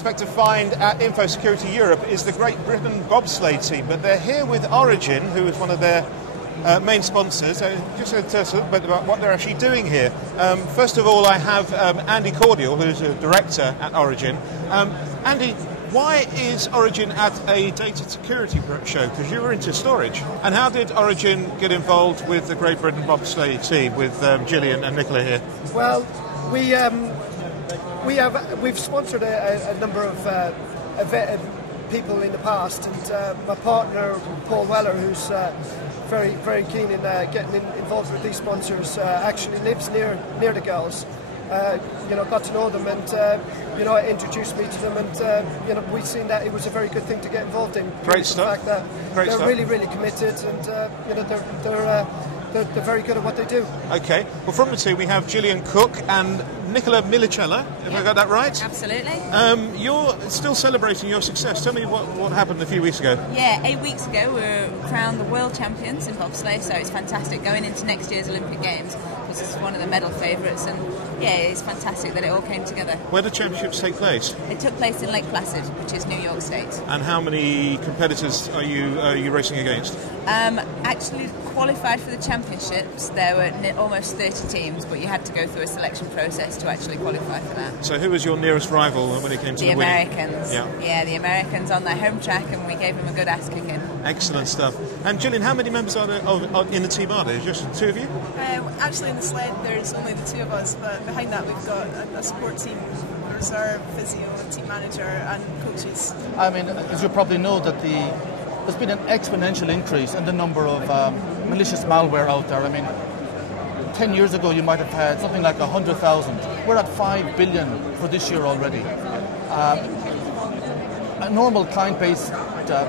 expect to find at Info Security Europe is the Great Britain bobsleigh team, but they're here with Origin, who is one of their main sponsors. Just going to tell us a little bit about what they're actually doing here. First of all, I have Andy Cordial, who's a director at Origin. Andy, why is Origin at a data security show? Because you were into storage. And how did Origin get involved with the Great Britain bobsleigh team with Gillian and Nicola here? Well, we've sponsored a number of people in the past, and my partner Paul Weller, who's very, very keen in getting involved with these sponsors, actually lives near the girls. Got to know them, and introduced me to them, and we've seen that it was a very good thing to get involved in. Great stuff. The fact that they're really, really committed, and they're very good at what they do. Okay. Well, from the team we have Gillian Cook and Nicola Milicella, if I got that right. Absolutely. You're still celebrating your success. Tell me what happened a few weeks ago. Yeah, 8 weeks ago we were crowned the world champions in bobsleigh, so it's fantastic going into next year's Olympic Games, because this is one of the medal favourites, and yeah, it's fantastic that it all came together. Where did championships take place? It took place in Lake Placid, which is New York State. And how many competitors are you racing against? Actually qualified for the championships, there were almost 30 teams, but you had to go through a selection process to actually qualify for that. So who was your nearest rival when it came to the winning? The Americans. Yeah, the Americans on their home track, and we gave them a good ass kicking. Excellent stuff. And Gillian, how many members are there in the team? Are there just the two of you? Actually in the sled there's only the two of us, but behind that we've got a support team, reserve, physio, team manager and coaches. I mean, as you probably know, that there's been an exponential increase in the number of malicious malware out there. I mean, 10 years ago you might have had something like 100,000. We're at 5 billion for this year already. A normal client-based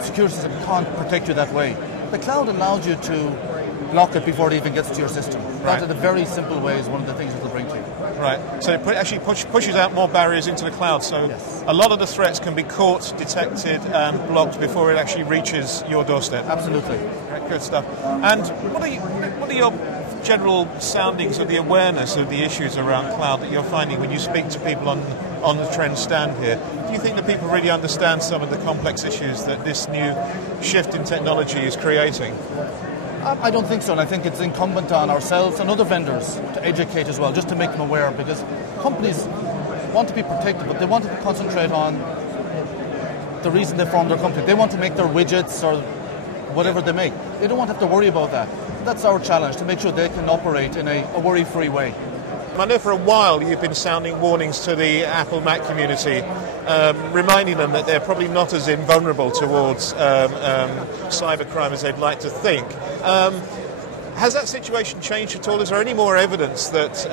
security system can't protect you that way. The cloud allows you to block it before it even gets to your system. Right. That in a very simple way is one of the things it will bring to you. Right. So it actually pushes out more barriers into the cloud. So yes. A lot of the threats can be caught, detected, and blocked before it actually reaches your doorstep. Absolutely. Right, good stuff. And what are your general soundings of the awareness of the issues around cloud that you're finding when you speak to people on the trend stand here? Do you think that people really understand some of the complex issues that this new shift in technology is creating? I don't think so, and I think it's incumbent on ourselves and other vendors to educate as well, just to make them aware, because companies want to be protected, but they want to concentrate on the reason they formed their company. They want to make their widgets or whatever they make. They don't want to have to worry about that. That's our challenge, to make sure they can operate in a worry-free way. I know for a while you've been sounding warnings to the Apple Mac community, reminding them that they're probably not as invulnerable towards cybercrime as they'd like to think. Has that situation changed at all? Is there any more evidence that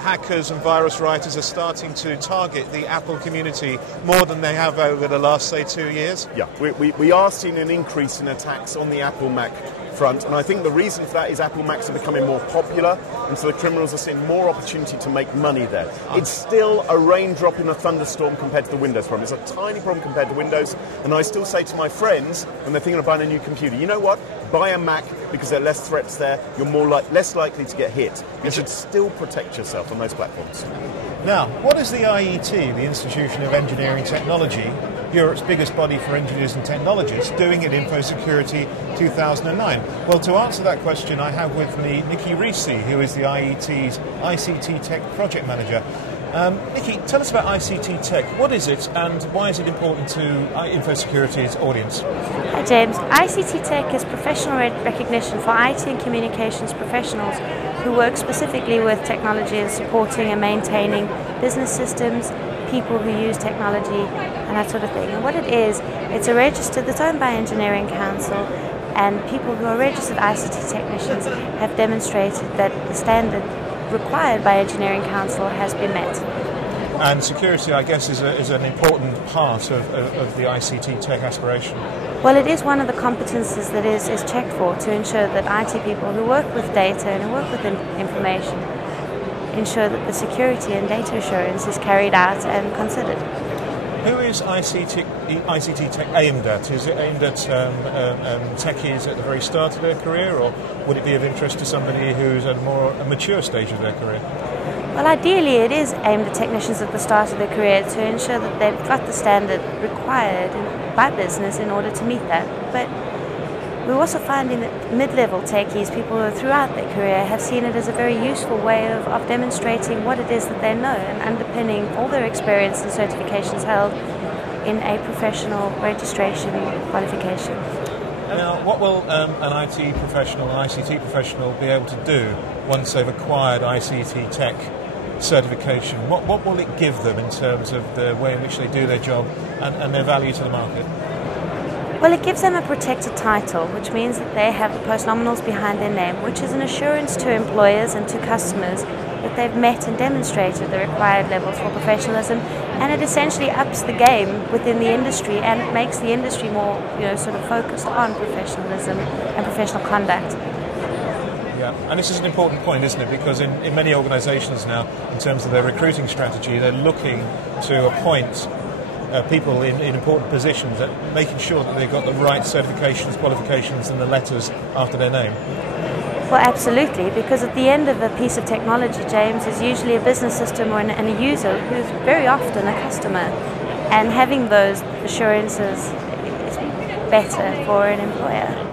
hackers and virus writers are starting to target the Apple community more than they have over the last, say, 2 years? Yeah, we are seeing an increase in attacks on the Apple Mac front, and I think the reason for that is Apple Macs are becoming more popular, and so the criminals are seeing more opportunity to make money there. It's still a raindrop in a thunderstorm compared to the Windows problem. It's a tiny problem compared to Windows, and I still say to my friends when they're thinking of buying a new computer, you know what? Buy a Mac, because there are less threats there, you're less likely to get hit. You should still protect yourself on those platforms. Now, what is the IET, the Institution of Engineering Technology, Europe's biggest body for engineers and technologists, doing at Info Security 2009? Well, to answer that question, I have with me Nikki Risi, who is the IET's ICT Tech Project Manager. Nikki, tell us about ICT Tech. What is it, and why is it important to Info Security's audience? Hi James. ICT Tech is professional recognition for IT and communications professionals who work specifically with technology and supporting and maintaining business systems, people who use technology and that sort of thing. And what it is, it's a register that's owned by Engineering Council, and people who are registered ICT technicians have demonstrated that the standard required by Engineering Council has been met. And security, I guess, is an important part of the ICT Tech aspiration. Well, it is one of the competences that is checked for, to ensure that IT people who work with data and who work with information ensure that the security and data assurance is carried out and considered. Who is ICT Tech aimed at? Is it aimed at techies at the very start of their career, or would it be of interest to somebody who's at a more mature stage of their career? Well, ideally it is aimed at technicians at the start of their career to ensure that they've got the standard required by business in order to meet that. But we're also finding that mid-level techies, people who are throughout their career, have seen it as a very useful way of demonstrating what it is that they know and underpinning all their experience and certifications held in a professional registration qualification. Now, what will an IT professional, an ICT professional be able to do once they've acquired ICT tech certification? What will it give them in terms of the way in which they do their job and their value to the market? Well, it gives them a protected title, which means that they have the post-nominals behind their name, which is an assurance to employers and to customers that they've met and demonstrated the required levels for professionalism, and it essentially ups the game within the industry and it makes the industry more, sort of focused on professionalism and professional conduct. Yeah, and this is an important point, isn't it? Because in many organisations now, in terms of their recruiting strategy, they're looking to appoint people in important positions, at making sure that they've got the right certifications, qualifications and the letters after their name. Well, absolutely, because at the end of a piece of technology, James, is usually a business system and a user who's very often a customer, and having those assurances is better for an employer.